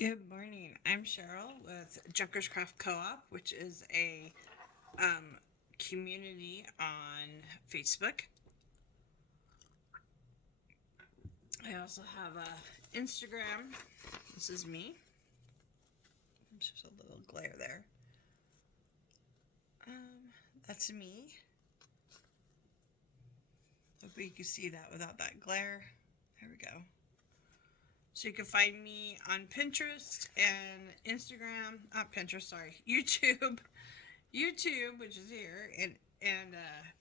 Good morning. I'm Cheryl with Junkers Craft Co-op, which is a community on Facebook. I also have a Instagram. This is me. There's just a little glare there. That's me. Hopefully you can see that without that glare. There we go. So you can find me on Pinterest and Instagram, not Pinterest, sorry, YouTube, which is here, and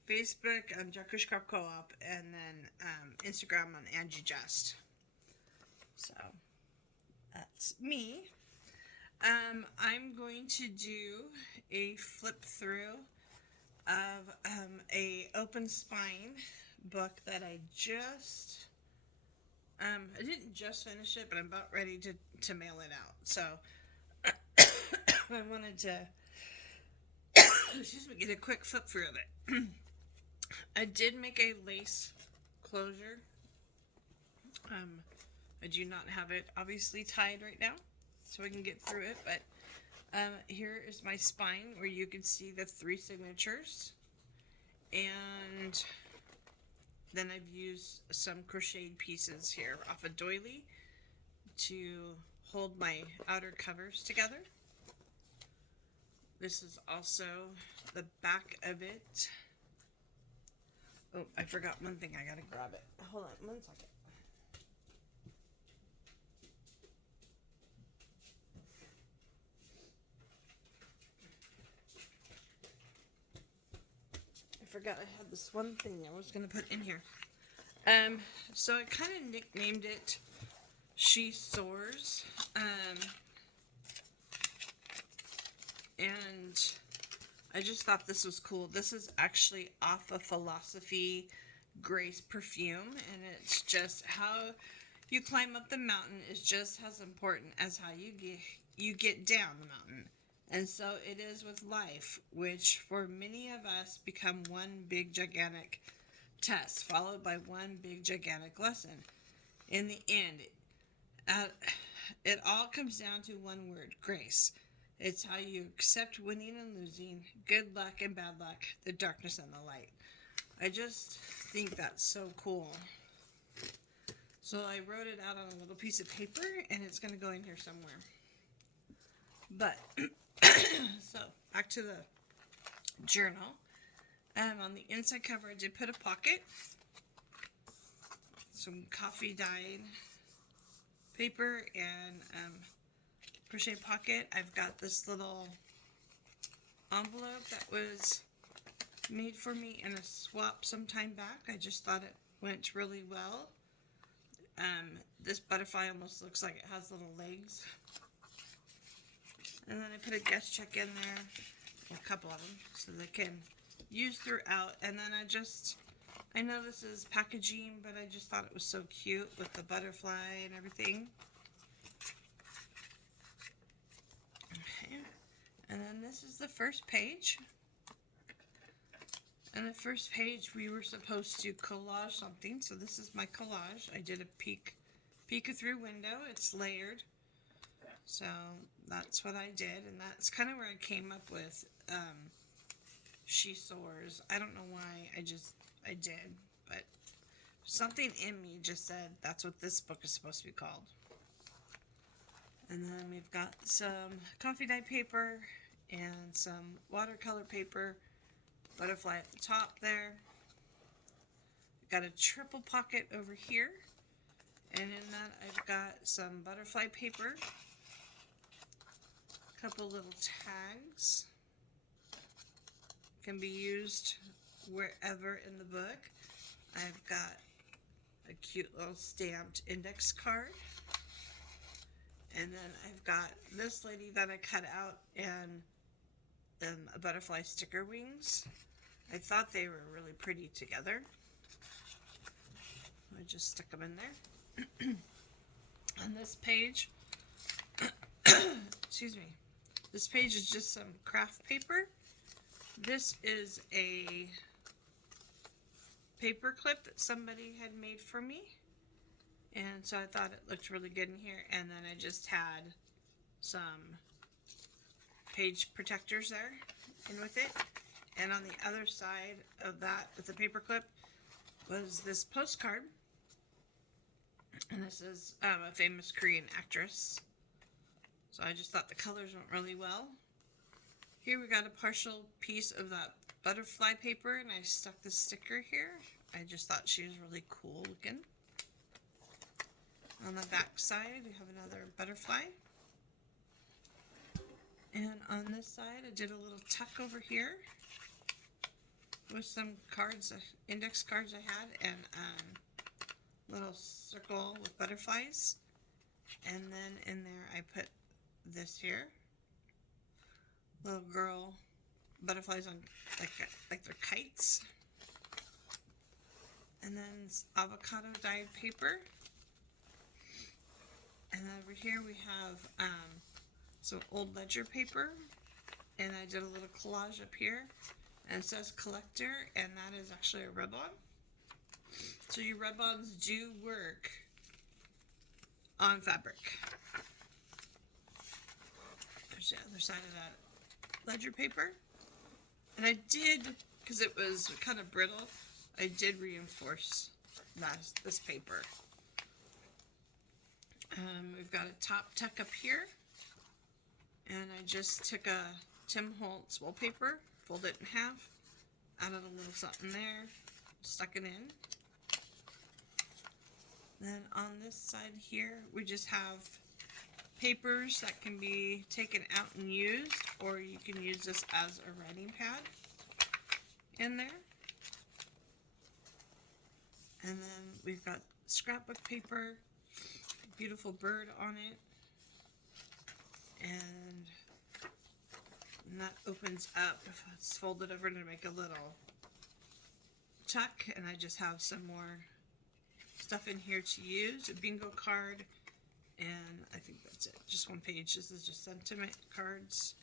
Facebook on Junkers Craft Co-op, and then Instagram on Angie Just. So that's me. I'm going to do a flip through of a open spine book that I didn't just finish it, but I'm about ready to mail it out. So I wanted to get a quick flip through of it. I did make a lace closure. I do not have it obviously tied right now, so I can get through it, but here is my spine where you can see the 3 signatures, and then I've used some crocheted pieces here off a doily to hold my outer covers together. This is also the back of it. Oh, I forgot one thing. I gotta grab it. Hold on 1 second. I forgot I had this one thing I was gonna put in here. So I kind of nicknamed it She Soares. And I just thought this was cool. This is actually off of Philosophy Grace perfume, and it's just how you climb up the mountain is just as important as how you get down the mountain. And so it is with life, which for many of us become one big gigantic test, followed by one big gigantic lesson. In the end, it all comes down to one word: grace. It's how you accept winning and losing, good luck and bad luck, the darkness and the light. I just think that's so cool. So I wrote it out on a little piece of paper, and it's going to go in here somewhere. But, so, back to the journal. On the inside cover, I did put a pocket, some coffee dyed paper, and crochet pocket. I've got this little envelope that was made for me in a swap some time back. I just thought it went really well. This butterfly almost looks like it has little legs. And then I put a guest check in there, a couple of them, so they can use throughout. And then I know this is packaging, but I just thought it was so cute with the butterfly and everything. Okay. And then this is the first page. And the first page we were supposed to collage something, so this is my collage. I did a peek-a-through window. It's layered. So that's what I did, and that's kind of where I came up with She Soares. I don't know why, I did, but something in me just said that's what this book is supposed to be called. And then we've got some coffee dye paper and some watercolor paper, butterfly at the top there. We've got a triple pocket over here, and in that I've got some butterfly paper, a couple little tags, can be used wherever in the book. I've got a cute little stamped index card. And then I've got this lady that I cut out and a butterfly sticker wings. I thought they were really pretty together. I just stuck them in there. On this page, excuse me, this page is just some craft paper. This is a paper clip that somebody had made for me. And so I thought it looked really good in here. And then I just had some page protectors there in with it. And on the other side of that, with the paper clip, was this postcard. And this is a famous Korean actress. So I just thought the colors went really well. Here we got a partial piece of that butterfly paper, and I stuck the sticker here. I just thought she was really cool looking. On the back side, we have another butterfly. And on this side, I did a little tuck over here with some cards, index cards I had, and little circle with butterflies. And then in there, I put this here. Little girl butterflies on like they're kites. And then avocado dyed paper. And over here we have some old ledger paper. And I did a little collage up here. And it says collector, and that is actually a rub-on. So your rub-ons do work on fabric. There's the other side of that ledger paper. And I did, because it was kind of brittle, I did reinforce this paper. We've got a top tuck up here. And I just took a Tim Holtz wallpaper, folded it in half, added a little something there, stuck it in. Then on this side here, we just have papers that can be taken out and used, or you can use this as a writing pad in there. And then we've got scrapbook paper, beautiful bird on it, and that opens up. It's folded over to make a little tuck, and I just have some more stuff in here to use. A bingo card, and I think that's it. Just one page. This is just sentiment cards,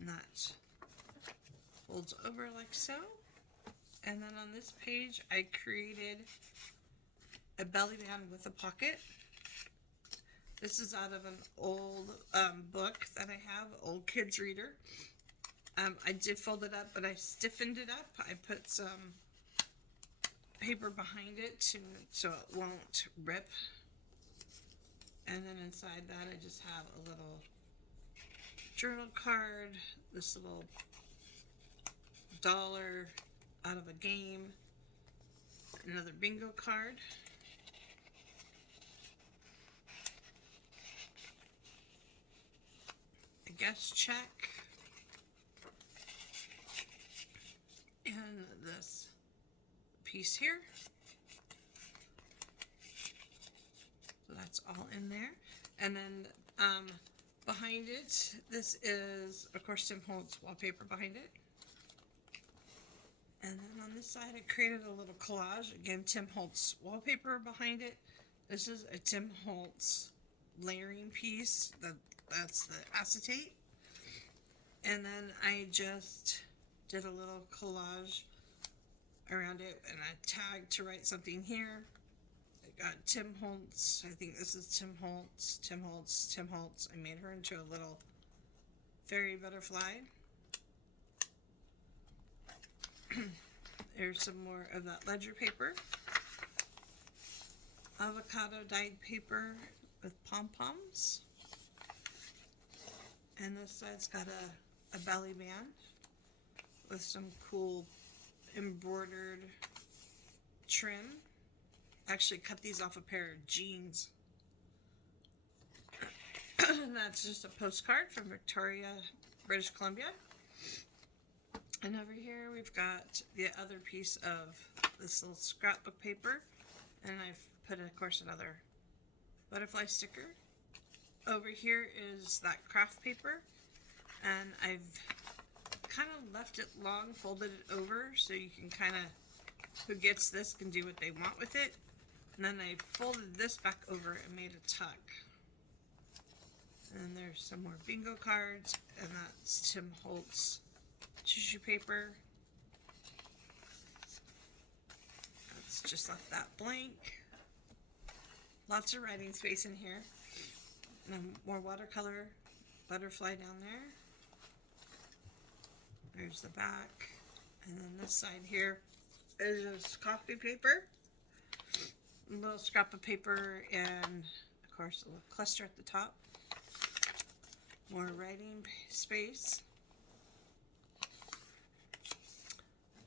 and that folds over like so. And then on this page, I created a belly band with a pocket. This is out of an old book that I have, old kids reader. I did fold it up, but I stiffened it up. I put some paper behind it so it won't rip. And then inside that, I just have a little journal card, this little dollar out of a game, another bingo card, a guest check, and this piece here. So that's all in there. And then behind it, this is, of course, Tim Holtz wallpaper behind it. And then on this side, I created a little collage. Again, Tim Holtz wallpaper behind it. This is a Tim Holtz layering piece. That's the acetate. And then I just did a little collage around it, and I tagged to write something here. I got Tim Holtz. I think this is Tim Holtz, Tim Holtz, Tim Holtz. I made her into a little fairy butterfly. There's some more of that ledger paper. Avocado dyed paper with pom-poms. And this side's got a belly band with some cool embroidered trim. Actually cut these off a pair of jeans. And that's just a postcard from Victoria, British Columbia. And over here we've got the other piece of this little scrapbook paper, and I've put, of course, another butterfly sticker. Over here is that craft paper, and I've kind of left it long, folded it over, so you can kind of, who gets this can do what they want with it. And then I folded this back over and made a tuck. And there's some more bingo cards, and that's Tim Holtz tissue paper. Let's just left that blank. Lots of writing space in here. And more watercolor butterfly down there. There's the back. And then this side here is just coffee paper. A little scrap of paper and, of course, a little cluster at the top. More writing space.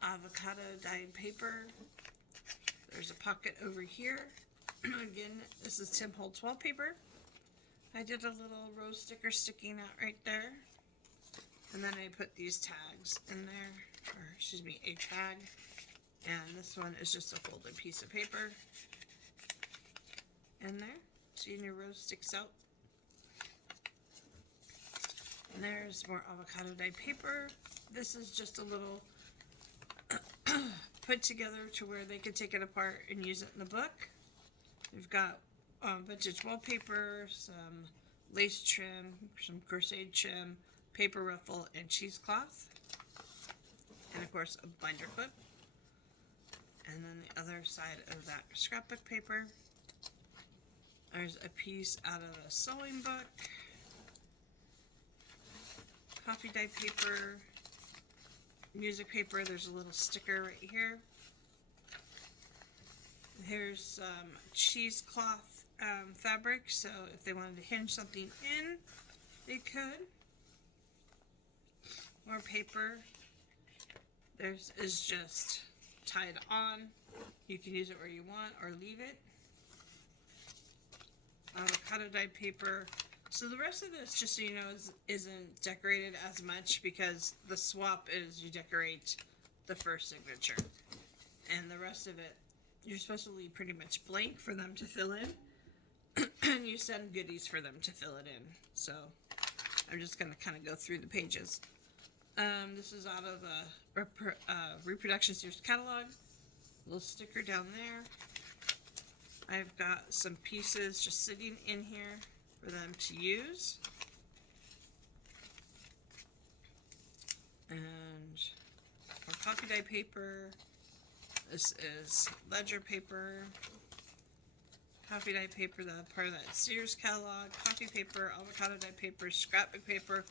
Avocado dyed paper. There's a pocket over here. Again, this is Tim Holtz wallpaper. I did a little rose sticker sticking out right there. And then I put these tags in there, or excuse me, a tag. And this one is just a folded piece of paper in there. See, your rose sticks out. And there's more avocado dyed paper. This is just a little put together to where they could take it apart and use it in the book. We've got vintage wallpaper, some lace trim, some crochet trim, paper ruffle, and cheesecloth. And of course, a binder clip. And then the other side of that scrapbook paper, there's a piece out of a sewing book. Coffee dye paper, music paper. There's a little sticker right here. Here's some cheesecloth fabric, so if they wanted to hinge something in, they could. More paper. There's is just tied on. You can use it where you want or leave it. Avocado dyed paper. So the rest of this, just so you know, isn't decorated as much because the swap is you decorate the first signature. And the rest of it, you're supposed to leave pretty much blank for them to fill in. And you send goodies for them to fill it in. So I'm just going to kind of go through the pages. This is out of a reproduction series catalog. A little sticker down there. I've got some pieces just sitting in here for them to use. And more coffee dye paper. This is ledger paper. Coffee dye paper, the part of that Sears catalog. Coffee paper, avocado dye paper, scrapbook paper,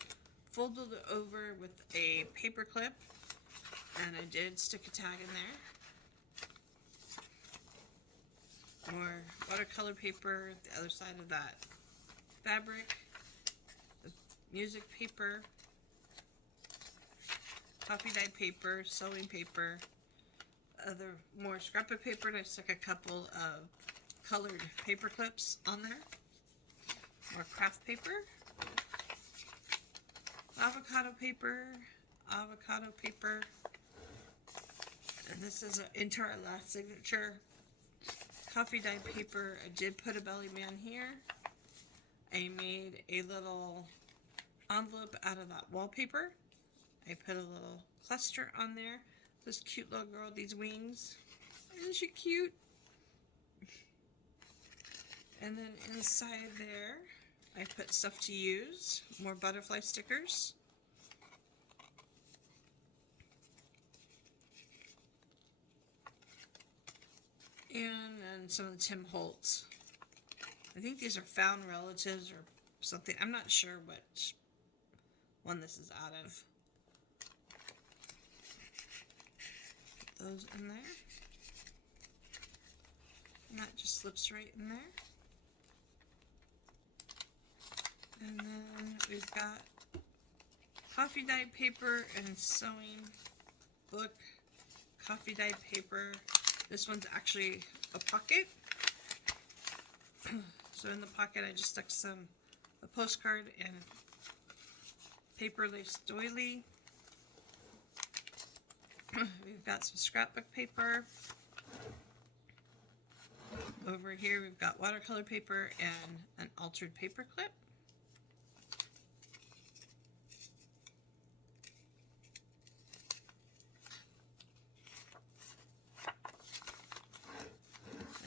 folded over with a paper clip. And I did stick a tag in there. More watercolor paper, the other side of that fabric, the music paper, coffee dyed paper, sewing paper, more scrapbook paper, and I stuck a couple of colored paper clips on there. More craft paper, avocado paper, and this is into our last signature. Coffee dyed paper. I did put a belly man here. I made a little envelope out of that wallpaper. I put a little cluster on there. This cute little girl, these wings. Isn't she cute? And then inside there, I put stuff to use. More butterfly stickers. And then some of the Tim Holtz. I think these are found relatives or something. I'm not sure which one this is out of. Put those in there. And that just slips right in there. And then we've got coffee dyed paper and sewing book. Coffee dyed paper. This one's actually a pocket. So in the pocket I just stuck a postcard and paper lace doily. We've got some scrapbook paper. Over here we've got watercolor paper and an altered paper clip.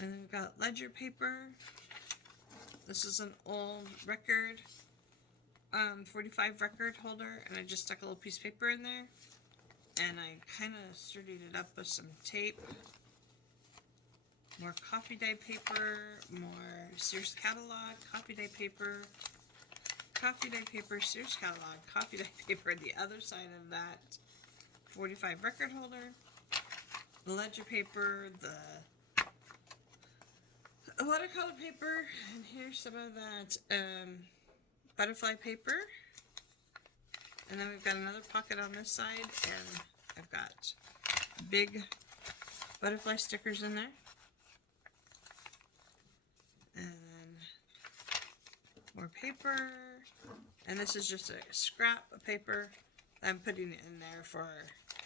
And then we've got ledger paper. This is an old record, 45 record holder, and I just stuck a little piece of paper in there. And I kind of sturdied it up with some tape. More coffee dye paper, more Sears catalog, coffee dye paper, coffee dye paper, Sears catalog, coffee dye paper, the other side of that 45 record holder, the ledger paper, the watercolor paper, and here's some of that butterfly paper. And then we've got another pocket on this side, and I've got big butterfly stickers in there. And then more paper. And this is just a scrap of paper that I'm putting in there for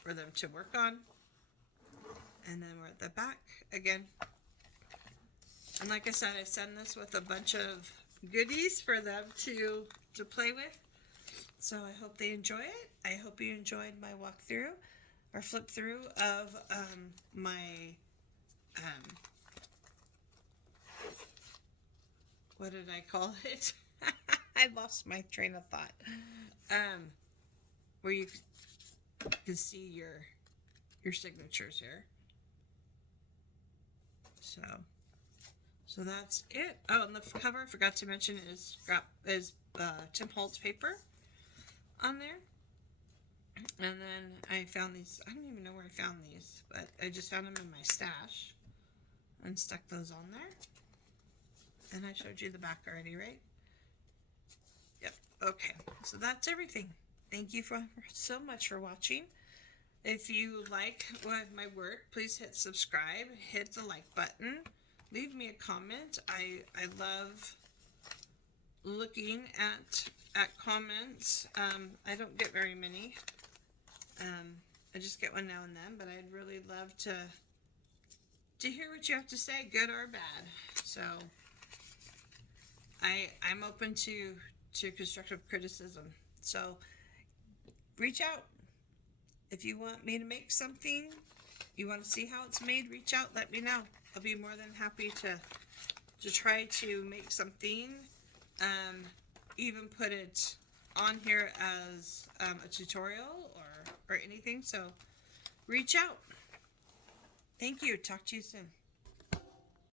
them to work on. And then we're at the back again. And like I said, I send this with a bunch of goodies for them to play with. So I hope they enjoy it. I hope you enjoyed my walkthrough or flip through of my what did I call it? I lost my train of thought. Where you can see your signatures here. So that's it. Oh, and the cover I forgot to mention is Tim Holtz paper on there. And then I found these. I don't even know where I found these, but I just found them in my stash and stuck those on there. And I showed you the back already, right? Yep. Okay. So that's everything. Thank you so much for watching. If you like my work, please hit subscribe, hit the like button, leave me a comment. I love looking at comments. I don't get very many. I just get one now and then, but I'd really love to hear what you have to say, good or bad. So I'm open to constructive criticism. So reach out. If you want me to make something, you want to see how it's made, reach out, let me know. I'll be more than happy to try to make something, even put it on here as a tutorial or anything. So reach out. Thank you. Talk to you soon.